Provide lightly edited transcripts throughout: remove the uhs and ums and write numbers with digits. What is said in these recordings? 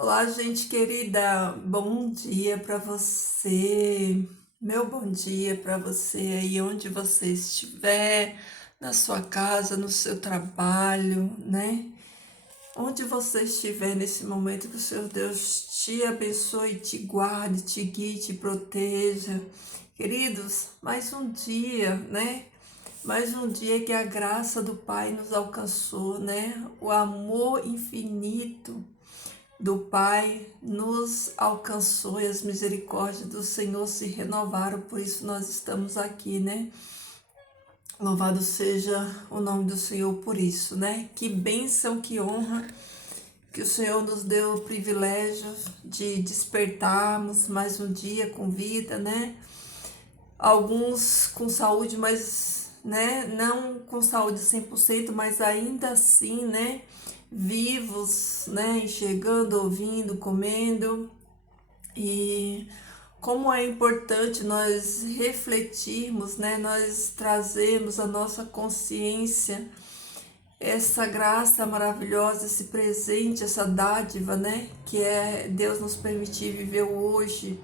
Olá, gente querida, bom dia para você, meu bom dia para você aí onde você estiver, na sua casa, no seu trabalho, né? Onde você estiver nesse momento, que o Senhor Deus te abençoe, te guarde, te guie, te proteja. Queridos, mais um dia, né? Mais um dia que a graça do Pai nos alcançou, né? O amor infinito do Pai nos alcançou e as misericórdias do Senhor se renovaram, por isso nós estamos aqui, né? Louvado seja o nome do Senhor por isso, né? Que bênção, que honra que o Senhor nos deu o privilégio de despertarmos mais um dia com vida, né? Alguns com saúde, mas, né, não com saúde 100%, mas ainda assim, né, vivos, né, enxergando, ouvindo, comendo. E como é importante nós refletirmos, né, nós trazermos a nossa consciência essa graça maravilhosa, esse presente, essa dádiva, né, que é Deus nos permitir viver hoje.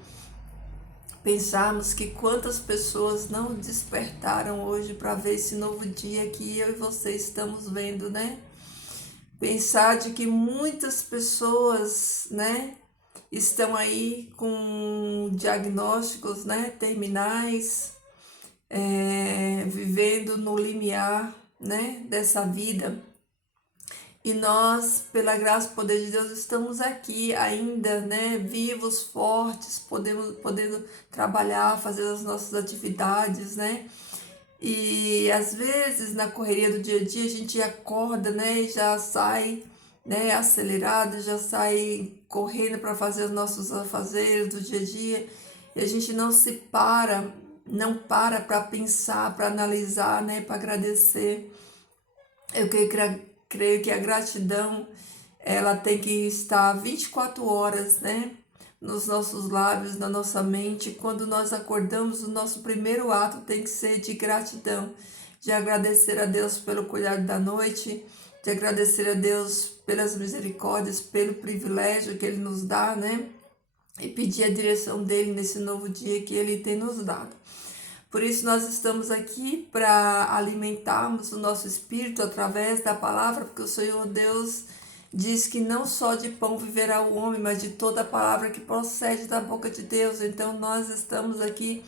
Pensarmos que quantas pessoas não despertaram hoje para ver esse novo dia que eu e você estamos vendo, né? Pensar de que muitas pessoas, né, estão aí com diagnósticos, né, terminais, vivendo no limiar, né, dessa vida. E nós, pela graça e poder de Deus, estamos aqui ainda, né, vivos, fortes, podendo trabalhar, fazer as nossas atividades, né? E às vezes na correria do dia a dia a gente acorda, né, e já sai, né, acelerado, já sai correndo para fazer os nossos afazeres do dia a dia, e a gente não para pensar, para analisar, né, para agradecer. Eu creio que a gratidão, ela tem que estar 24 horas, né, nos nossos lábios, na nossa mente. Quando nós acordamos, o nosso primeiro ato tem que ser de gratidão, de agradecer a Deus pelo cuidado da noite, de agradecer a Deus pelas misericórdias, pelo privilégio que Ele nos dá, né, e pedir a direção dEle nesse novo dia que Ele tem nos dado. Por isso nós estamos aqui para alimentarmos o nosso espírito através da palavra, porque o Senhor Deus diz que não só de pão viverá o homem, mas de toda a palavra que procede da boca de Deus. Então nós estamos aqui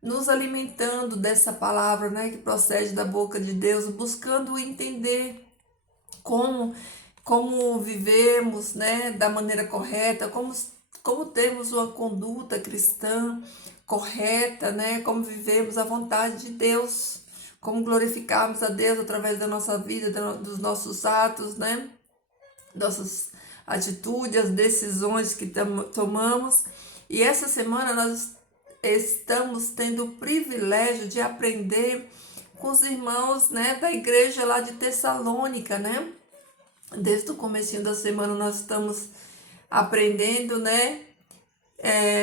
nos alimentando dessa palavra, né, que procede da boca de Deus, buscando entender como vivemos, né, da maneira correta, como temos uma conduta cristã correta, né, como vivemos a vontade de Deus, como glorificarmos a Deus através da nossa vida, dos nossos atos, né, nossas atitudes, as decisões que tomamos. E essa semana nós estamos tendo o privilégio de aprender com os irmãos, né, da igreja lá de Tessalônica, né? Desde o comecinho da semana nós estamos aprendendo, né,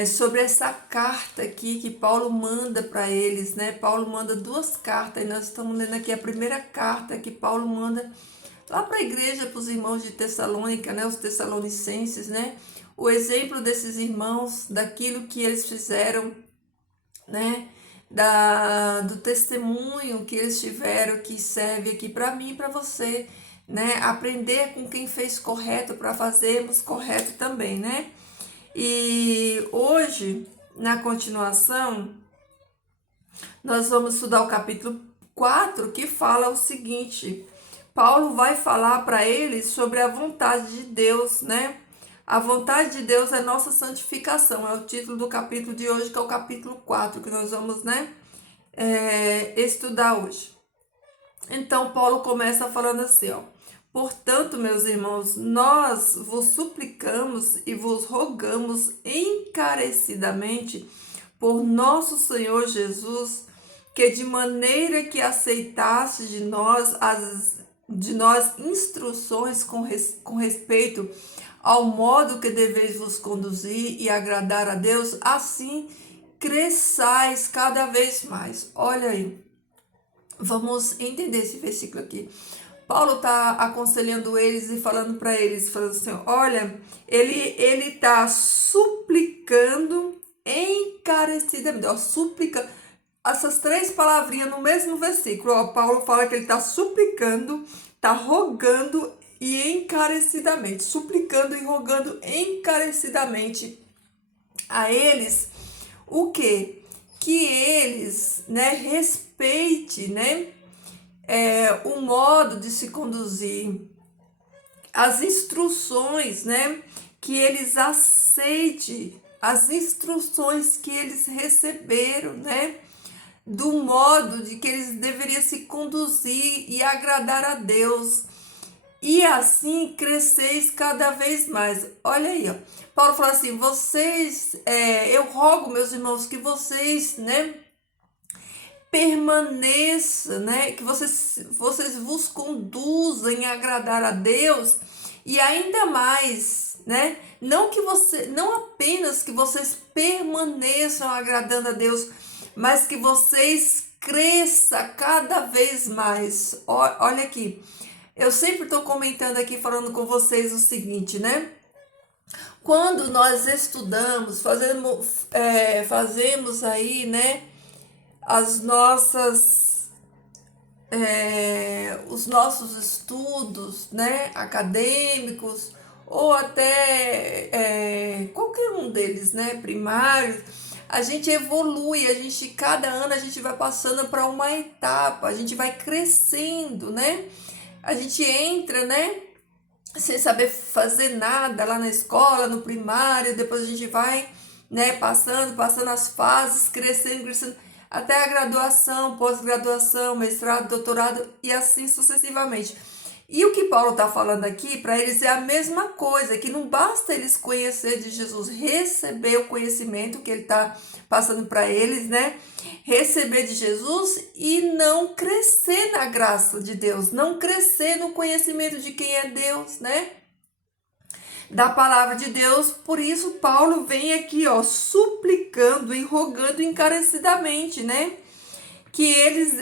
sobre essa carta aqui que Paulo manda para eles, né? Paulo manda duas cartas, e nós estamos lendo aqui a primeira carta que Paulo manda lá para a igreja, para os irmãos de Tessalônica, né, os tessalonicenses, né? O exemplo desses irmãos, daquilo que eles fizeram, né? Do testemunho que eles tiveram, que serve aqui para mim e para você, né? Aprender com quem fez correto para fazermos correto também, né? E hoje, na continuação, nós vamos estudar o capítulo 4 que fala o seguinte: Paulo vai falar para eles sobre a vontade de Deus, né? A vontade de Deus é nossa santificação, é o título do capítulo de hoje, que é o capítulo 4 que nós vamos, né, estudar hoje. Então, Paulo começa falando assim, ó: portanto, meus irmãos, nós vos suplicamos e vos rogamos encarecidamente por nosso Senhor Jesus, que de maneira que aceitaste de nós instruções com respeito ao modo que deveis vos conduzir e agradar a Deus, assim cresçais cada vez mais. Olha aí, vamos entender esse versículo aqui. Paulo está aconselhando eles e falando para eles, falando assim, olha, ele está suplicando encarecidamente, ó, súplica, essas três palavrinhas no mesmo versículo, ó, Paulo fala que ele está suplicando, está rogando e encarecidamente, suplicando e rogando encarecidamente a eles, o quê? Que eles, né, respeite, né, o modo de se conduzir, as instruções, né, que eles aceitem as instruções que eles receberam, né, do modo de que eles deveriam se conduzir e agradar a Deus. E assim cresceis cada vez mais. Olha aí, ó. Paulo fala assim, eu rogo, meus irmãos, que vocês, né, permaneçam, né, que vocês vos conduzam em agradar a Deus e ainda mais, né, não apenas que vocês permaneçam agradando a Deus, mas que vocês cresçam cada vez mais. Olha aqui, eu sempre estou comentando aqui, falando com vocês o seguinte, né? Quando nós estudamos, fazemos aí, né, as nossas, os nossos estudos, né, acadêmicos, ou até qualquer um deles, né, primários, a gente evolui, cada ano a gente vai passando para uma etapa, a gente vai crescendo, né? A gente entra, né, sem saber fazer nada lá na escola, no primário, depois a gente vai, né, passando as fases, crescendo, até a graduação, pós-graduação, mestrado, doutorado e assim sucessivamente. E o que Paulo está falando aqui para eles é a mesma coisa, que não basta eles conhecer de Jesus, receber o conhecimento que ele está passando para eles, né? Receber de Jesus e não crescer na graça de Deus, não crescer no conhecimento de quem é Deus, né? Da palavra de Deus. Por isso Paulo vem aqui, ó, suplicando e rogando encarecidamente, né? Que eles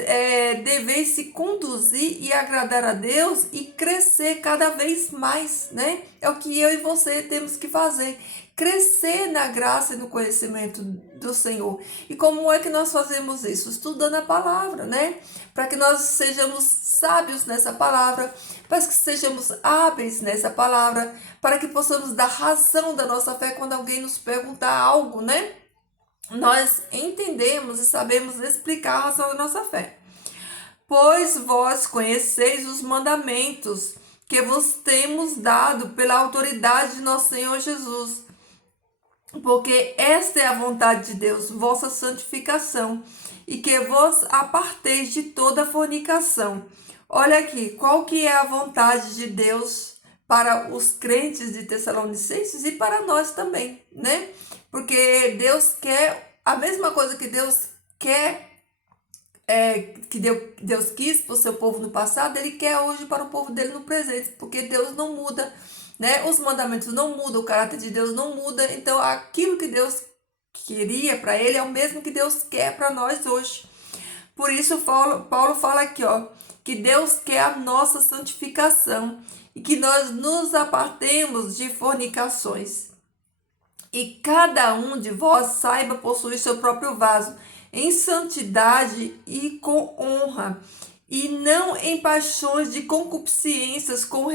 devem se conduzir e agradar a Deus e crescer cada vez mais, né? É o que eu e você temos que fazer, crescer na graça e no conhecimento do Senhor. E como é que nós fazemos isso? Estudando a palavra, né? Para que nós sejamos sábios nessa palavra, para que sejamos hábeis nessa palavra, para que possamos dar razão da nossa fé quando alguém nos perguntar algo, né? Nós entendemos e sabemos explicar a razão da nossa fé. Pois vós conheceis os mandamentos que vos temos dado pela autoridade de nosso Senhor Jesus. Porque esta é a vontade de Deus, vossa santificação, e que vos aparteis de toda fornicação. Olha aqui, qual que é a vontade de Deus para os crentes de Tessalonicenses e para nós também, né? Porque Deus quer a mesma coisa que Deus quer, Deus quis para o seu povo no passado, Ele quer hoje para o povo dele no presente, porque Deus não muda, né? Os mandamentos não mudam, o caráter de Deus não muda, então aquilo que Deus queria para ele é o mesmo que Deus quer para nós hoje. Por isso Paulo fala aqui, ó, que Deus quer a nossa santificação e que nós nos apartemos de fornicações. E cada um de vós saiba possuir seu próprio vaso em santidade e com honra, e não em paixões de concupiscências como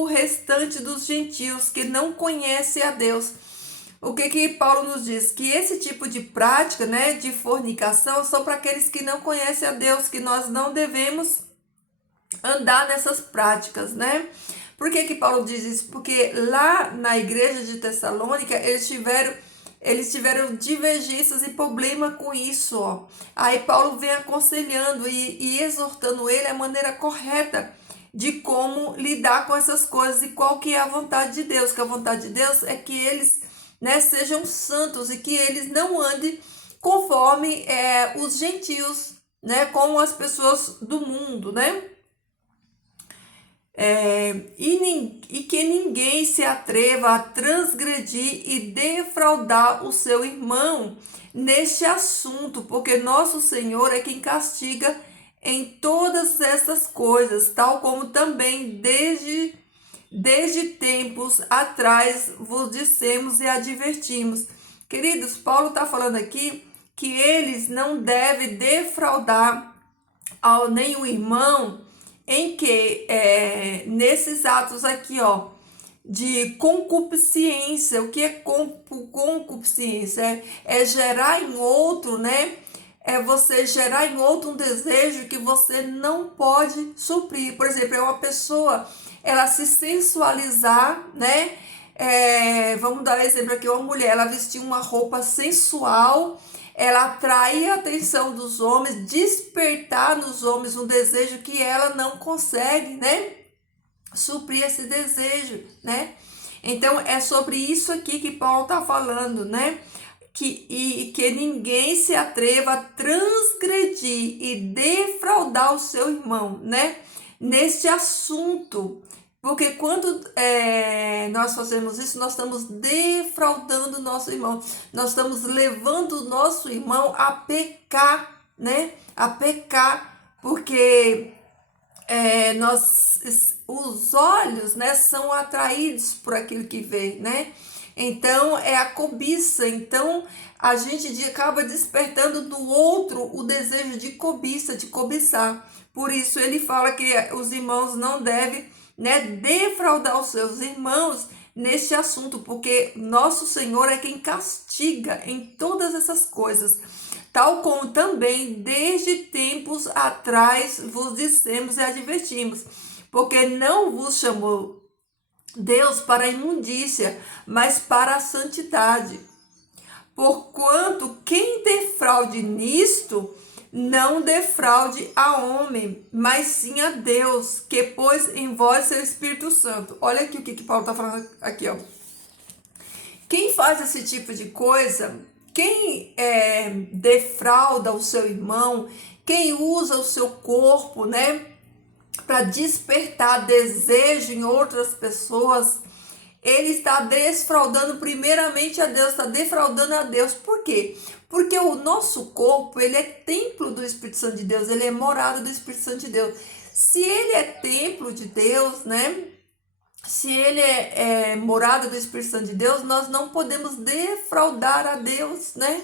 o restante dos gentios que não conhecem a Deus. O que Paulo nos diz? Que esse tipo de prática, né, de fornicação, são para aqueles que não conhecem a Deus, que nós não devemos andar nessas práticas, né? Por que Paulo diz isso? Porque lá na igreja de Tessalônica, eles tiveram divergências e problema com isso, ó. Aí Paulo vem aconselhando e exortando ele a maneira correta de como lidar com essas coisas e qual que é a vontade de Deus. Que a vontade de Deus é que eles, né, sejam santos e que eles não andem conforme os gentios, né, como as pessoas do mundo, né? E que ninguém se atreva a transgredir e defraudar o seu irmão neste assunto, porque nosso Senhor é quem castiga em todas essas coisas, tal como também desde tempos atrás vos dissemos e advertimos. Queridos, Paulo está falando aqui que eles não devem defraudar ao nenhum irmão em que nesses atos aqui, ó, de concupiscência. O que é concupiscência? É gerar em outro, né? É você gerar em outro um desejo que você não pode suprir. Por exemplo, é uma pessoa, ela se sensualizar, né? Vamos dar um exemplo aqui, uma mulher, ela vestir uma roupa sensual, ela atrair a atenção dos homens, despertar nos homens um desejo que ela não consegue, né? Suprir esse desejo, né? Então é sobre isso aqui que Paulo está falando, né? Que ninguém se atreva a transgredir e defraudar o seu irmão, né? Neste assunto. Porque quando nós fazemos isso, nós estamos defraudando o nosso irmão. Nós estamos levando o nosso irmão a pecar, né? A pecar, porque os olhos, né, são atraídos por aquilo que vê, né? Então é a cobiça. Então a gente acaba despertando no outro o desejo de cobiça, de cobiçar. Por isso ele fala que os irmãos não devem, né, defraudar os seus irmãos neste assunto, porque nosso Senhor é quem castiga em todas essas coisas. Tal como também desde tempos atrás vos dissemos e advertimos, porque não vos chamou Deus para a imundícia, mas para a santidade. Porquanto quem defraude nisto, não defraude a homem, mas sim a Deus, que pôs em vós seu Espírito Santo. Olha aqui o que Paulo está falando aqui, ó. Quem faz esse tipo de coisa, quem defrauda o seu irmão, quem usa o seu corpo, né, para despertar desejo em outras pessoas, ele está defraudando primeiramente a Deus, está defraudando a Deus. Por quê? Porque o nosso corpo, ele é templo do Espírito Santo de Deus, ele é morada do Espírito Santo de Deus. Se ele é templo de Deus, né? Se ele é morada do Espírito Santo de Deus, nós não podemos defraudar a Deus, né?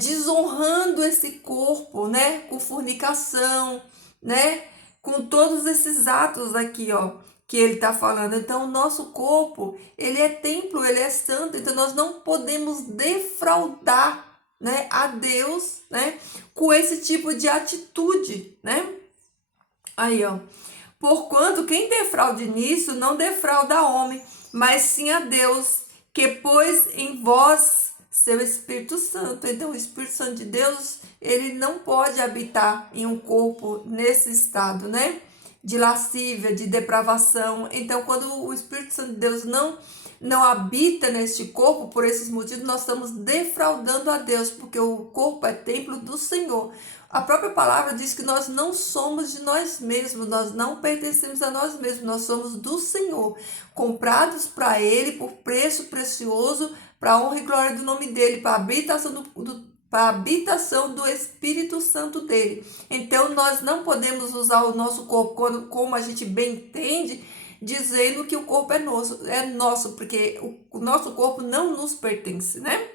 Desonrando esse corpo, né? Com fornicação, né? Com todos esses atos aqui, ó, que ele está falando. Então, o nosso corpo, ele é templo, ele é santo, então nós não podemos defraudar, né, a Deus, né, com esse tipo de atitude, né? Aí, ó. Porquanto quem defraude nisso, não defrauda a homem, mas sim a Deus, que pôs em vós seu Espírito Santo. Então, o Espírito Santo de Deus, ele não pode habitar em um corpo nesse estado, né? De lascívia, de depravação. Então, quando o Espírito Santo de Deus não habita neste corpo, por esses motivos, nós estamos defraudando a Deus, porque o corpo é templo do Senhor. A própria palavra diz que nós não somos de nós mesmos, nós não pertencemos a nós mesmos, nós somos do Senhor, comprados para Ele por preço precioso, para a honra e glória do nome dEle, para a habitação do Espírito Santo dEle. Então, nós não podemos usar o nosso corpo como a gente bem entende, dizendo que o corpo é nosso, porque o nosso corpo não nos pertence, né?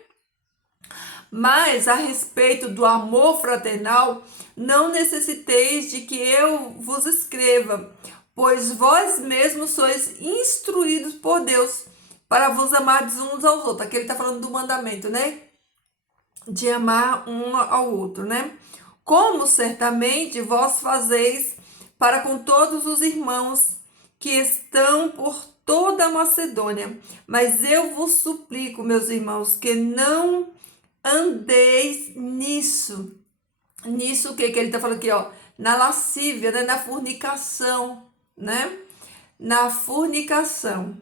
Mas a respeito do amor fraternal, não necessiteis de que eu vos escreva, pois vós mesmos sois instruídos por Deus para vos amardes uns aos outros. Aqui ele está falando do mandamento, né? De amar um ao outro, né? Como certamente vós fazeis para com todos os irmãos que estão por toda a Macedônia. Mas eu vos suplico, meus irmãos, que não andeis nisso. Nisso o que ele está falando aqui, ó? Na lascívia, né? Na fornicação, né? Na fornicação.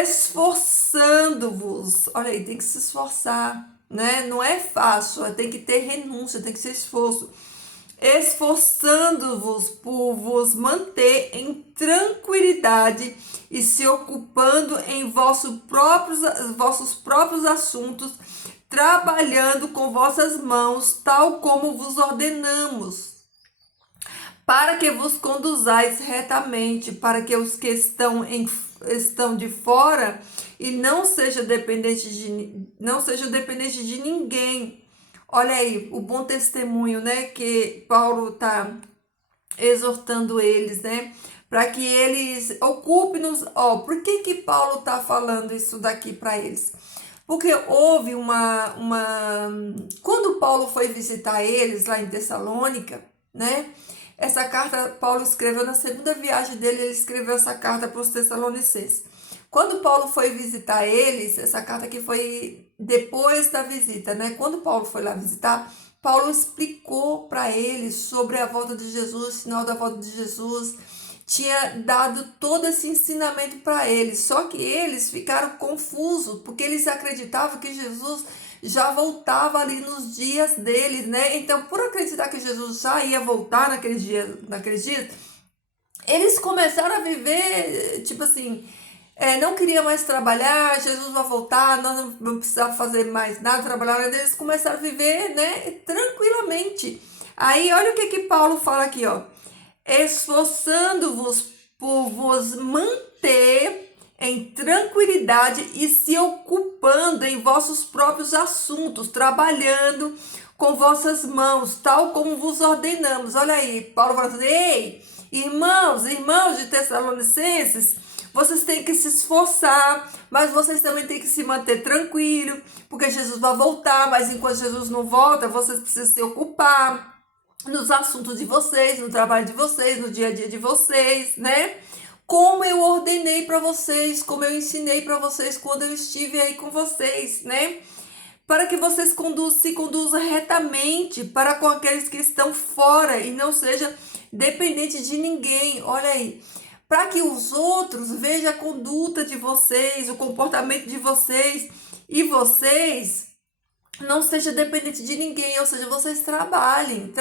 Esforçando-vos. Olha aí, tem que se esforçar, né? Não é fácil, tem que ter renúncia, tem que ser esforço. Esforçando-vos por vos manter em tranquilidade e se ocupando em vossos próprios assuntos, trabalhando com vossas mãos, tal como vos ordenamos, para que vos conduzais retamente, para que os que estão de fora e não seja dependente de ninguém. Olha aí, o bom testemunho, né, que Paulo está exortando eles, né, para que eles ocupem-nos. Ó, por que Paulo está falando isso daqui para eles? Porque houve quando Paulo foi visitar eles lá em Tessalônica, né? Essa carta Paulo escreveu na segunda viagem dele, ele escreveu essa carta para os Tessalonicenses. Quando Paulo foi visitar eles, essa carta aqui foi depois da visita, né? Quando Paulo foi lá visitar, Paulo explicou para eles sobre a volta de Jesus, o sinal da volta de Jesus, tinha dado todo esse ensinamento para eles, só que eles ficaram confusos, porque eles acreditavam que Jesus já voltava ali nos dias deles, né? Então, por acreditar que Jesus já ia voltar naqueles dias, eles começaram a viver, tipo assim, não queria mais trabalhar, Jesus vai voltar, nós não precisamos fazer mais nada, trabalhar, eles começaram a viver, né, tranquilamente. Aí, olha o que Paulo fala aqui, ó. Esforçando-vos por vos manter em tranquilidade e se ocupando em vossos próprios assuntos, trabalhando com vossas mãos, tal como vos ordenamos. Olha aí, Paulo fala assim: ei, irmãos de Tessalonicenses, vocês têm que se esforçar, mas vocês também têm que se manter tranquilo, porque Jesus vai voltar, mas enquanto Jesus não volta, vocês precisam se ocupar nos assuntos de vocês, no trabalho de vocês, no dia a dia de vocês, né? Como eu ordenei para vocês, como eu ensinei para vocês quando eu estive aí com vocês, né? Para que vocês se conduzam retamente para com aqueles que estão fora e não seja dependente de ninguém. Olha aí. Para que os outros vejam a conduta de vocês, o comportamento de vocês e vocês não seja dependente de ninguém, ou seja, vocês trabalhem,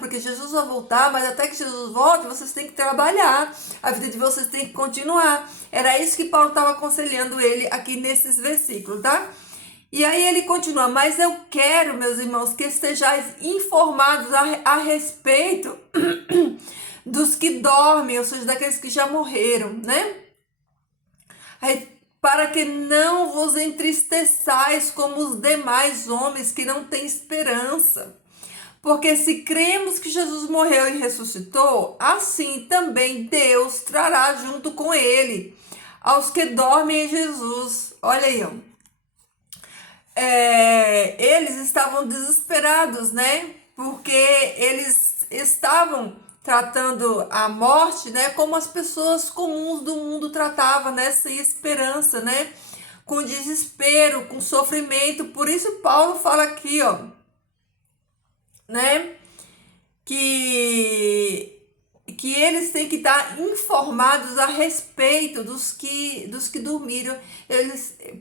porque Jesus vai voltar, mas até que Jesus volte, vocês têm que trabalhar, a vida de vocês tem que continuar. Era isso que Paulo estava aconselhando ele aqui nesses versículos, tá? E aí ele continua: mas eu quero, meus irmãos, que estejais informados a respeito dos que dormem, ou seja, daqueles que já morreram, né? Aí, para que não vos entristeçais como os demais homens que não têm esperança. Porque se cremos que Jesus morreu e ressuscitou, assim também Deus trará junto com ele aos que dormem em Jesus. Olha aí, ó. Eles estavam desesperados, né? Porque eles estavam tratando a morte, né, como as pessoas comuns do mundo tratavam, né, sem esperança, né, com desespero, com sofrimento. Por isso Paulo fala aqui, ó, né, que eles têm que estar informados a respeito dos que dormiram.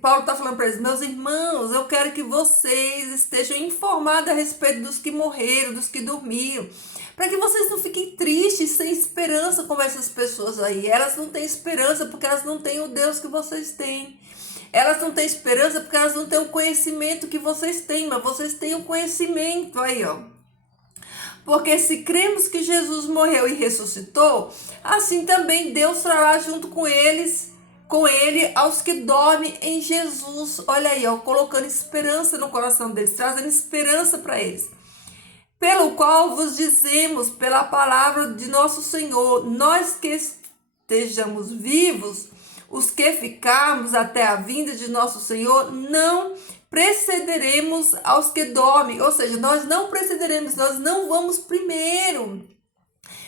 Paulo está falando para eles: meus irmãos, eu quero que vocês estejam informados a respeito dos que morreram, dos que dormiram, para que vocês não fiquem tristes, sem esperança como essas pessoas aí. Elas não têm esperança porque elas não têm o Deus que vocês têm. Elas não têm esperança porque elas não têm o conhecimento que vocês têm, mas vocês têm o conhecimento aí, ó. Porque se cremos que Jesus morreu e ressuscitou, assim também Deus trará junto com ele aos que dormem em Jesus. Olha aí, ó, colocando esperança no coração deles, trazendo esperança para eles. Pelo qual vos dizemos, pela palavra de nosso Senhor, nós que estejamos vivos, os que ficarmos até a vinda de nosso Senhor, não precederemos aos que dormem. Ou seja, nós não precederemos, nós não vamos primeiro.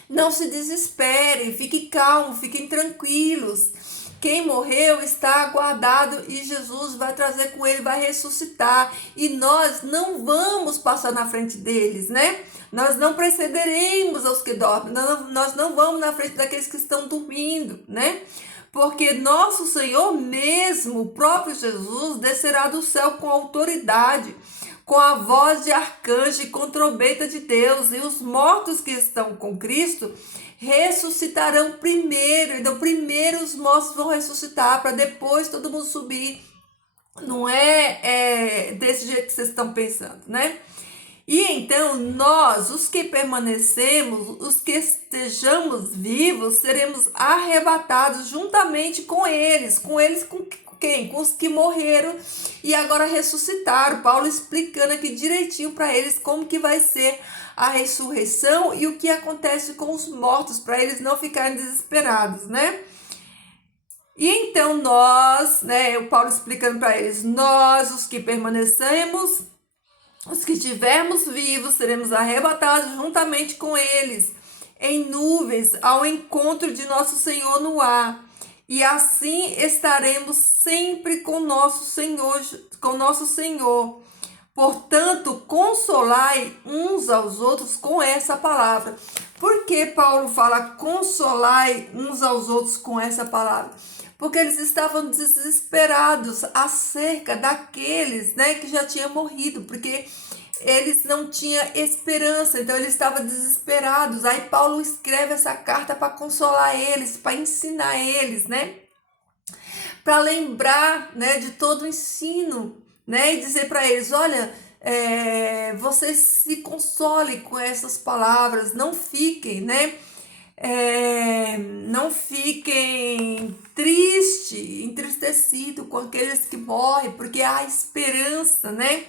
Não se desesperem, fiquem calmos, fiquem tranquilos. Quem morreu está guardado e Jesus vai trazer com ele, vai ressuscitar. E nós não vamos passar na frente deles, né? Nós não precederemos aos que dormem, nós não vamos na frente daqueles que estão dormindo, né? Porque nosso Senhor mesmo, o próprio Jesus, descerá do céu com autoridade, com a voz de arcanjo e com trombeta de Deus, e os mortos que estão com Cristo ressuscitarão primeiro. Então, primeiro os mortos vão ressuscitar, para depois todo mundo subir Não é desse jeito que vocês estão pensando, né? E então nós, os que permanecemos, os que estejamos vivos, seremos arrebatados juntamente com eles com quem? Com os que morreram e agora ressuscitaram. Paulo explicando aqui direitinho para eles como que vai ser a ressurreição e o que acontece com os mortos, para eles não ficarem desesperados, né? E então nós, né, o Paulo explicando para eles, nós, os que permanecemos, os que estivermos vivos, seremos arrebatados juntamente com eles, em nuvens, ao encontro de nosso Senhor no ar. E assim estaremos sempre com nosso Senhor, com nosso Senhor. Portanto, consolai uns aos outros com essa palavra. Por que Paulo fala consolai uns aos outros com essa palavra? Porque eles estavam desesperados acerca daqueles, né, que já tinham morrido, porque eles não tinham esperança, então eles estavam desesperados. Aí Paulo escreve essa carta para consolar eles, para ensinar eles, né, para lembrar, né, de todo o ensino, né, e dizer para eles, olha, vocês se consolem com essas palavras, não fiquem, né, não fiquem tristes, entristecidos com aqueles que morrem, porque há esperança, né?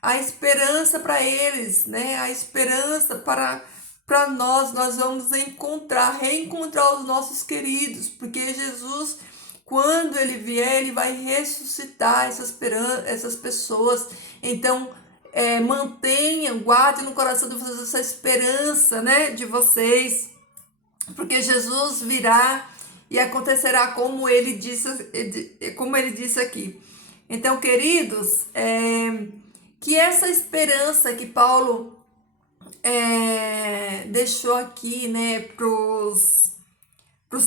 Há esperança para eles, né? Há esperança para nós vamos reencontrar os nossos queridos, porque Jesus, quando ele vier, ele vai ressuscitar essas pessoas. Então, mantenham, guardem no coração de vocês essa esperança, né, de vocês, porque Jesus virá e acontecerá como ele disse aqui. Então, queridos, que essa esperança que Paulo deixou aqui, né, pros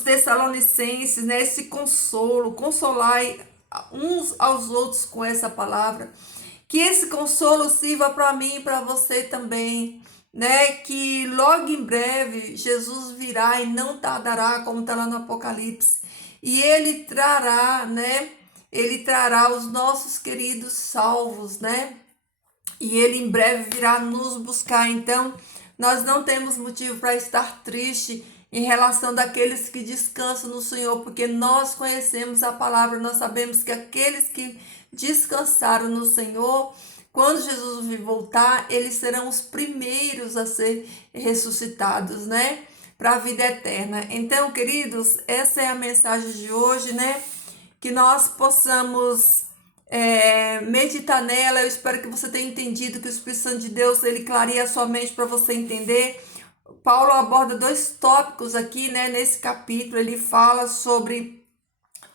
Tessalonicenses, né, esse consolo, consolai uns aos outros com essa palavra, que esse consolo sirva para mim e para você também, né? Que logo em breve Jesus virá e não tardará, como está lá no Apocalipse, e ele trará, né? Ele trará os nossos queridos salvos, né? E ele em breve virá nos buscar. Então, nós não temos motivo para estar triste em relação daqueles que descansam no Senhor, porque nós conhecemos a palavra, nós sabemos que aqueles que descansaram no Senhor, quando Jesus voltar, eles serão os primeiros a ser ressuscitados, né? Para a vida eterna. Então, queridos, essa é a mensagem de hoje, né? Que nós possamos meditar nela. Eu espero que você tenha entendido, que o Espírito Santo de Deus, ele clareia a sua mente para você entender. Paulo aborda dois tópicos aqui, né, nesse capítulo. Ele fala sobre,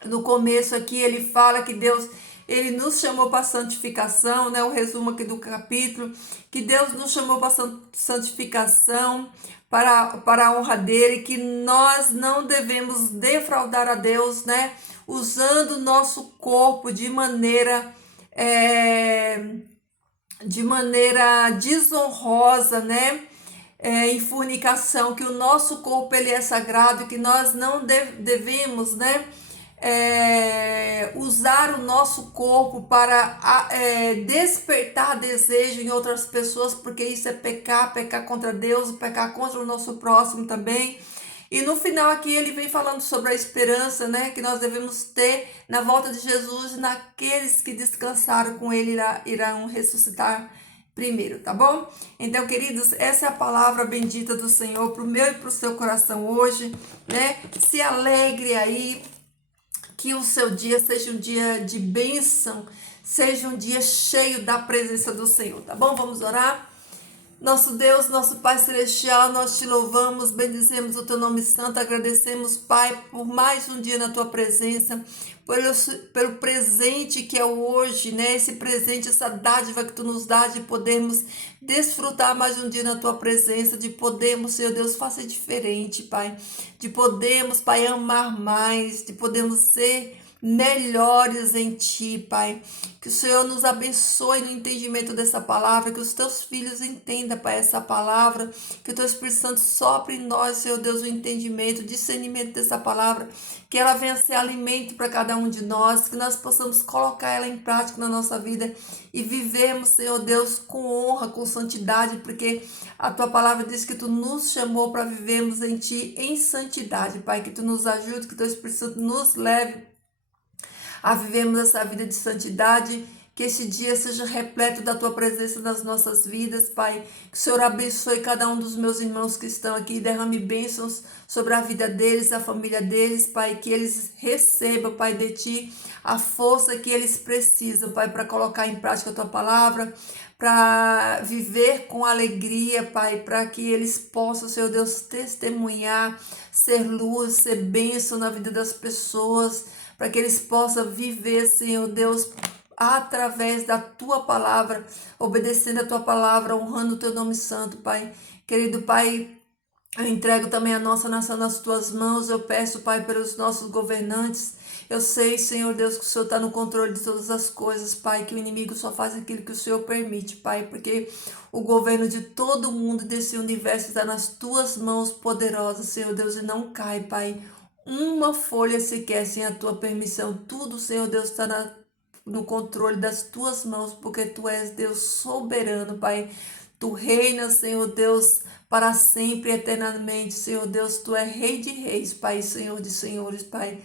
no começo aqui, ele fala que Deus, ele nos chamou para santificação, né, o resumo aqui do capítulo, que Deus nos chamou para santificação, para a honra dele, que nós não devemos defraudar a Deus, né, usando o nosso corpo de maneira desonrosa, né? Em fornicação, que o nosso corpo ele é sagrado, que nós não devemos, né? Usar o nosso corpo para despertar desejo em outras pessoas, porque isso é pecar contra Deus, pecar contra o nosso próximo também. E no final aqui ele vem falando sobre a esperança, né, que nós devemos ter na volta de Jesus, e naqueles que descansaram com ele irão ressuscitar primeiro, tá bom? Então, queridos, essa é a palavra bendita do Senhor pro meu e pro seu coração hoje, né? Se alegre aí, que o seu dia seja um dia de bênção, seja um dia cheio da presença do Senhor, tá bom? Vamos orar? Nosso Deus, nosso Pai Celestial, nós te louvamos, bendizemos o teu nome santo, agradecemos, Pai, por mais um dia na tua presença, pelo presente que é o hoje, né? Esse presente, essa dádiva que tu nos dá de podermos desfrutar mais um dia na tua presença, de podermos, Senhor Deus, fazer diferente, Pai, de podermos, Pai, amar mais, de podermos ser melhores em Ti, Pai. Que o Senhor nos abençoe no entendimento dessa palavra, que os Teus filhos entendam, Pai, essa palavra, que o Teu Espírito Santo sopre em nós, Senhor Deus, o entendimento, o discernimento dessa palavra, que ela venha ser alimento para cada um de nós, que nós possamos colocar ela em prática na nossa vida e vivermos, Senhor Deus, com honra, com santidade, porque a Tua palavra diz que Tu nos chamou para vivermos em Ti em santidade, Pai, que Tu nos ajude, que o Teu Espírito Santo nos leve a vivermos essa vida de santidade, que esse dia seja repleto da Tua presença nas nossas vidas, Pai. Que o Senhor abençoe cada um dos meus irmãos que estão aqui, derrame bênçãos sobre a vida deles, a família deles, Pai, que eles recebam, Pai, de Ti a força que eles precisam, Pai, para colocar em prática a Tua palavra, para viver com alegria, Pai, para que eles possam, Senhor Deus, testemunhar, ser luz, ser bênção na vida das pessoas, para que eles possam viver, Senhor Deus, através da Tua palavra, obedecendo a Tua palavra, honrando o Teu nome santo, Pai. Querido Pai, eu entrego também a nossa nação nas Tuas mãos. Eu peço, Pai, pelos nossos governantes. Eu sei, Senhor Deus, que o Senhor está no controle de todas as coisas, Pai, que o inimigo só faz aquilo que o Senhor permite, Pai, porque o governo de todo mundo desse universo está nas Tuas mãos poderosas, Senhor Deus, e não cai, Pai, uma folha sequer sem a Tua permissão. Tudo, Senhor Deus, está no controle das Tuas mãos, porque Tu és Deus soberano, Pai. Tu reinas, Senhor Deus, para sempre e eternamente, Senhor Deus. Tu és Rei de reis, Pai, Senhor de senhores, Pai.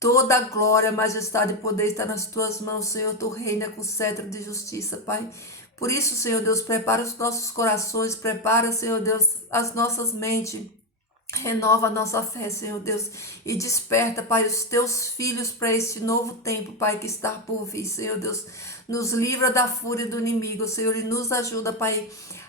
Toda a glória, majestade e poder está nas Tuas mãos, Senhor. Tu reina com cetro de justiça, Pai. Por isso, Senhor Deus, prepara os nossos corações, prepara, Senhor Deus, as nossas mentes. Renova a nossa fé, Senhor Deus, e desperta, Pai, os Teus filhos para este novo tempo, Pai, que está por vir, Senhor Deus. Nos livra da fúria do inimigo, Senhor, e nos ajuda, Pai,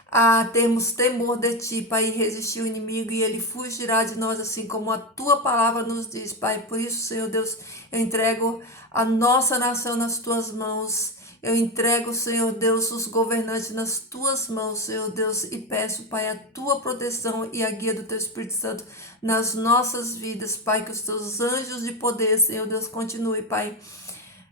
a termos temor de Ti, Pai, e resistir o inimigo, e ele fugirá de nós, assim como a Tua palavra nos diz, Pai. Por isso, Senhor Deus, eu entrego a nossa nação nas Tuas mãos. Eu entrego, Senhor Deus, os governantes nas Tuas mãos, Senhor Deus, e peço, Pai, a Tua proteção e a guia do Teu Espírito Santo nas nossas vidas, Pai, que os Teus anjos de poder, Senhor Deus, continue, Pai,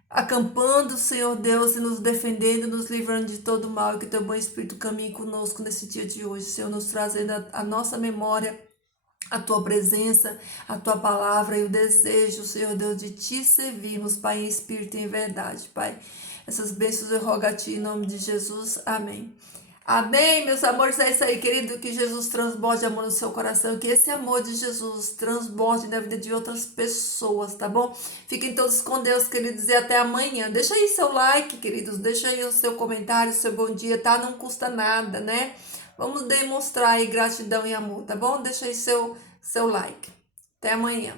acampando, Senhor Deus, e nos defendendo, nos livrando de todo mal, e que Teu bom Espírito caminhe conosco nesse dia de hoje, Senhor, nos trazendo a nossa memória, a Tua presença, a Tua palavra e o desejo, Senhor Deus, de Te servirmos, Pai, em espírito e em verdade, Pai. Essas bênçãos eu rogo a Ti em nome de Jesus. Amém. Amém, meus amores, é isso aí, querido, que Jesus transborde amor no seu coração, que esse amor de Jesus transborde na vida de outras pessoas, tá bom? Fiquem todos com Deus, queridos, e até amanhã. Deixa aí seu like, queridos, deixa aí o seu comentário, seu bom dia, tá? Não custa nada, né? Vamos demonstrar aí gratidão e amor, tá bom? Deixa aí seu like. Até amanhã.